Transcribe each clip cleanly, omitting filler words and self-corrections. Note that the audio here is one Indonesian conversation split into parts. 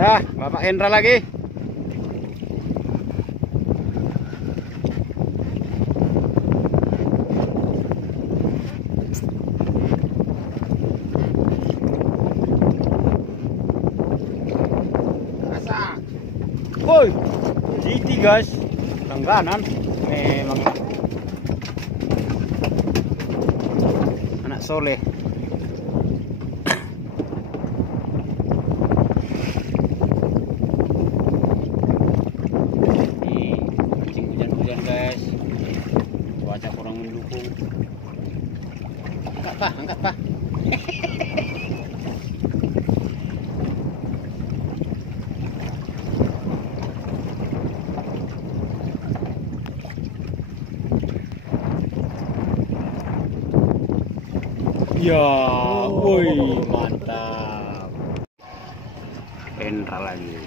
Ya, Bapak Hendra lagi. Woi, GT guys, langganan memang anak soleh. Ini mancing hujan-hujan guys, cuaca kurang mendukung. Angkat pak, angkat pak. Ya, woi mantap. Hendra lagi.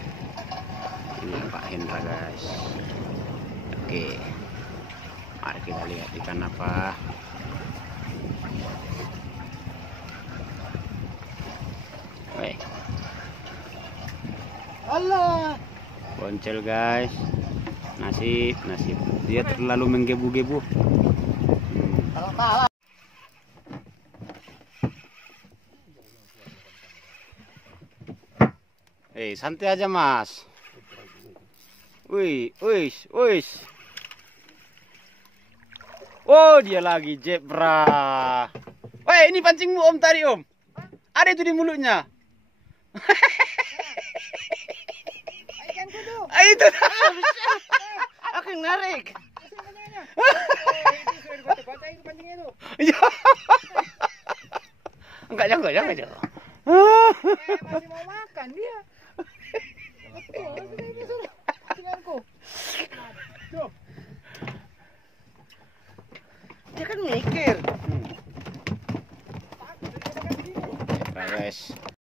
Ini Pak Hendra guys. Oke, mari kita lihat ikan apa. Woi. Allah. Boncel guys. Nasib. Dia terlalu menggebu-gebu. Kalah. Santai aja mas. Wih. Oh dia lagi zebra. Woi ini pancingmu om tadi om. Ada itu di mulutnya. Itu. Aku yang narik. Enggak jangan. Masih mau makan dia. Dia kan mikir. Guys.